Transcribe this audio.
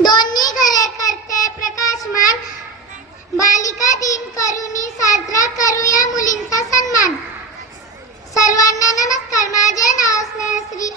दोन्ही घरे करते प्रकाशमान बालिका दिन करूनी साजरा करूया मुलींचा सन्मान. सर्वांना नमस्कार. माझे नाव स्नेहश्री